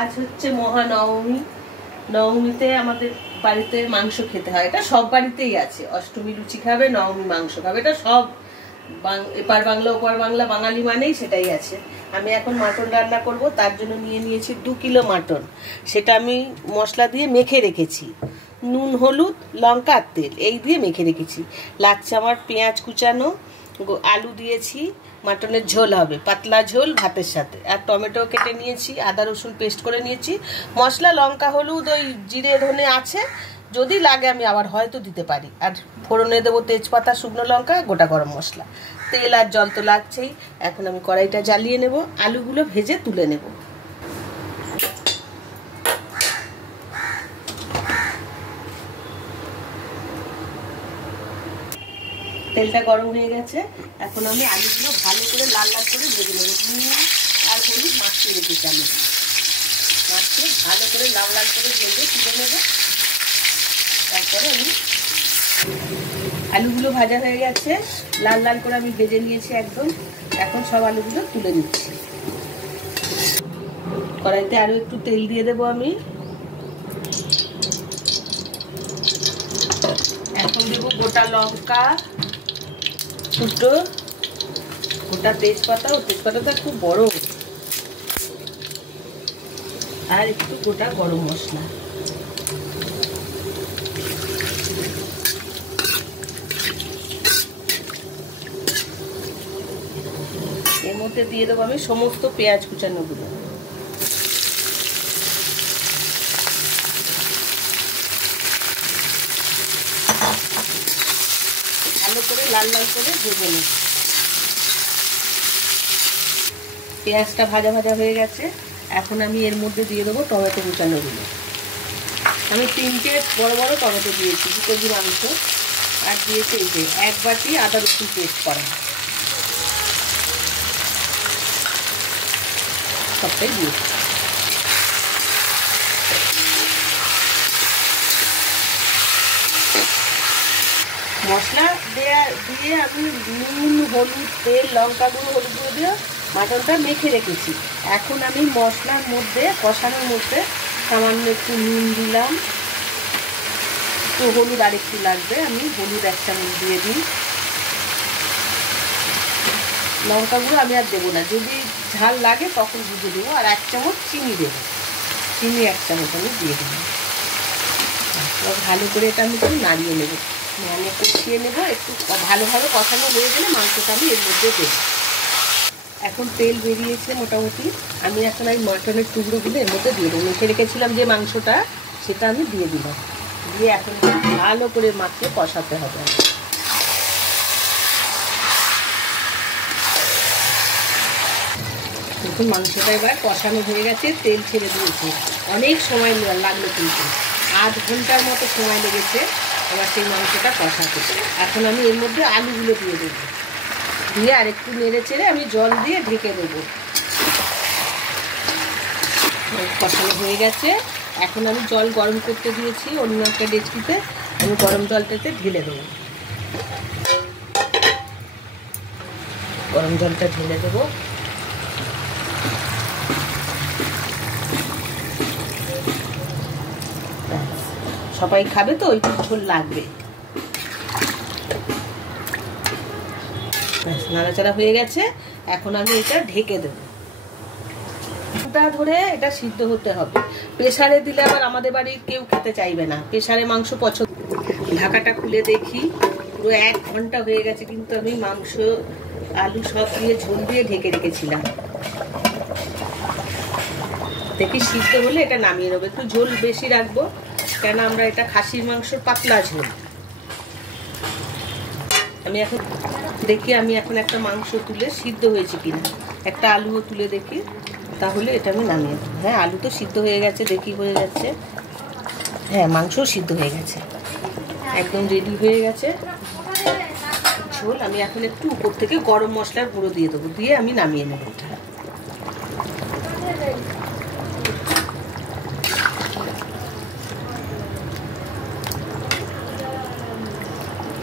আজ হচ্ছে মহানবমী। নবমীতে আমাদের বাড়িতে মাংস খেতে হয়, এটা সব বাড়িতেই আছে। অষ্টমী লুচি খাবে, নবমী মাংস খাবে, এটা সব এপার বাংলা ওপার বাংলা বাঙালি মানেই সেটাই আছে। আমি এখন মাটন রান্না করব, তার জন্য নিয়ে নিয়েছি 2 কিলো মাটন। সেটা আমি মশলা দিয়ে মেখে রেখেছি, নুন হলুদ লঙ্কা আর তেল এই দিয়ে মেখে রেখেছি। লাগছে আমার পেঁয়াজ কুচানো, আলু দিয়েছি, মাটনের ঝোল হবে, পাতলা ঝোল ভাতের সাথে। আর টমেটো কেটে নিয়েছি, আদা রসুন পেস্ট করে নিয়েছি। মশলা লঙ্কা হলুদ ওই জিরে ধনে আছে, যদি লাগে আমি আবার হয়তো দিতে পারি। আর ফোড়নে দেবো তেজপাতা, শুকনো লঙ্কা, গোটা গরম মশলা। তেল আর জল তো লাগছেই। এখন আমি কড়াইটা জ্বালিয়ে নেব, আলুগুলো ভেজে তুলে নেব। তেলটা গরম হয়ে গেছে, এখন আমি আলুগুলো ভালো করে লাল লাল করে ভেজে নেব। নুন আর হলুদ মাখিয়ে রেখেছি, আলু মাখিয়ে ভালো করে লাল লাল করে ভেজে তুলে নেব। তারপরে আমি আলুগুলো ভাজা হয়ে গেছে, লাল লাল করে আমি ভেজে নিয়েছি একদম। এখন সব আলুগুলো তুলে নিচ্ছি। কড়াইতে আরও একটু তেল দিয়ে দেবো আমি। এখন দেবো গোটা লঙ্কা দুটো, গোটা তেজপাতা, ও তেজপাতাটা খুব বড়, আর একটু গোটা গরম মশলা। এর মধ্যে দিয়ে দেবো আমি সমস্ত পেঁয়াজ কুচানোগুলো। ভালো করে লাল লাল করে ভেজে নেব। পেঁয়াজটা ভাজা ভাজা হয়ে গেছে, এখন আমি এর মধ্যে দিয়ে দেবো টমেটো কুচানোগুলো। আমি 3টে বড় বড় টমেটো দিয়েছি, 2 কেজি মাংস। আর দিয়েছি এই যে 1 বাটি আদা রসুন পেস্ট করা, সবটাই দিয়েছি। মশলা দিয়ে আমি নুন হলুদ তেল লঙ্কা গুঁড়ো হলুদ গুঁড়ো দিয়ে মাটনটা মেখে রেখেছি। এখন আমি মশলার মধ্যে কষানোর মধ্যে সামান্য একটু নুন দিলাম, একটু হলুদ আর একটু লাগবে, আমি হলুদ 1 চামচ দিয়ে দিই। লঙ্কা গুঁড়ো আমি আর দেবো না, যদি ঝাল লাগে তখন বুঝে দেবো। আর 1 চামচ চিনি দেবো, চিনি 1 চামচ আমি দিয়ে দেবো। ভালো করে এটা আমি একটু নাড়িয়ে নেবো, মানে কষিয়ে নেবো। একটু ভালোভাবে কষানো হয়ে গেলে মাংসটা আমি এর মধ্যে দেবো। এখন তেল বেরিয়েছে মোটামুটি, আমি এখন এই মাটনের টুকরোগুলো এর মধ্যে দিয়ে দেবো। মেখে রেখেছিলাম যে মাংসটা, সেটা আমি দিয়ে দিলাম। দিয়ে এখন ভালো করে মাখিয়ে কষাতে হবে। দেখুন মাংসটা এবার কষানো হয়ে গেছে, তেল ছেড়ে দিয়েছে। অনেক সময় লাগলো, কিন্তু 8 ঘন্টার মতো সময় লেগেছে আমার সেই মাংসটা কষাতে। এখন আমি এর মধ্যে আলুগুলো দিয়ে দেবো, দিয়ে আর একটু নেড়ে চেড়ে আমি জল দিয়ে ঢেকে দেবো। কষানো হয়ে গেছে, এখন আমি জল গরম করতে দিয়েছি অন্য একটা ডেকচিতে, আমি গরম জলটাতে ঢেলে দেবো। গরম জলটা ঢেলে দেবো। সবাই খাবে তো, একটু ঝোল লাগবে। নাড়াচাড়া হয়ে গেছে, এখন আমি এটা ঢেকে দেবো। ধরে এটা সিদ্ধ হতে হবে। প্রেসারে দিলে আবার আমাদের বাড়ির কেউ খেতে চাইবে না, প্রেসারে মাংস পছন্দ। ঢাকাটা খুলে দেখি, পুরো 1 ঘন্টা হয়ে গেছে, কিন্তু আমি মাংস আলু সব দিয়ে ঝোল দিয়ে ঢেকে রেখেছিলাম। দেখি সিদ্ধ হলে এটা নামিয়ে নেবো। একটু ঝোল বেশি রাখবো, কেন আমরা এটা খাসির মাংসর পাতলা ঝোল। আমি এখন দেখি, আমি এখন একটা মাংস তুলে সিদ্ধ হয়েছে কিনা, একটা আলুও তুলে দেখি, তাহলে এটা আমি নামিয়ে দেবো। হ্যাঁ, আলু তো সিদ্ধ হয়ে গেছে, দেখি হয়ে যাচ্ছে। হ্যাঁ, মাংসও সিদ্ধ হয়ে গেছে, একদম রেডি হয়ে গেছে ঝোল। আমি এখন একটু উপর থেকে গরম মশলার গুঁড়ো দিয়ে দেবো, দিয়ে আমি নামিয়ে নেব। এটা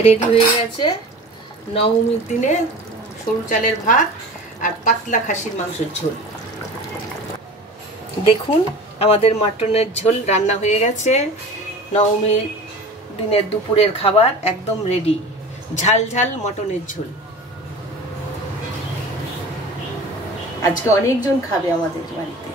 রেডি হয়ে গেছে নবমীর দিনে সরু চালের ভাত আর পাতলা খাসির মাংসের ঝোল। দেখুন আমাদের মাটনের ঝোল রান্না হয়ে গেছে। নবমীর দিনের দুপুরের খাবার একদম রেডি। ঝাল ঝাল মটনের ঝোল। আজকে অনেকজন খাবে আমাদের বাড়িতে।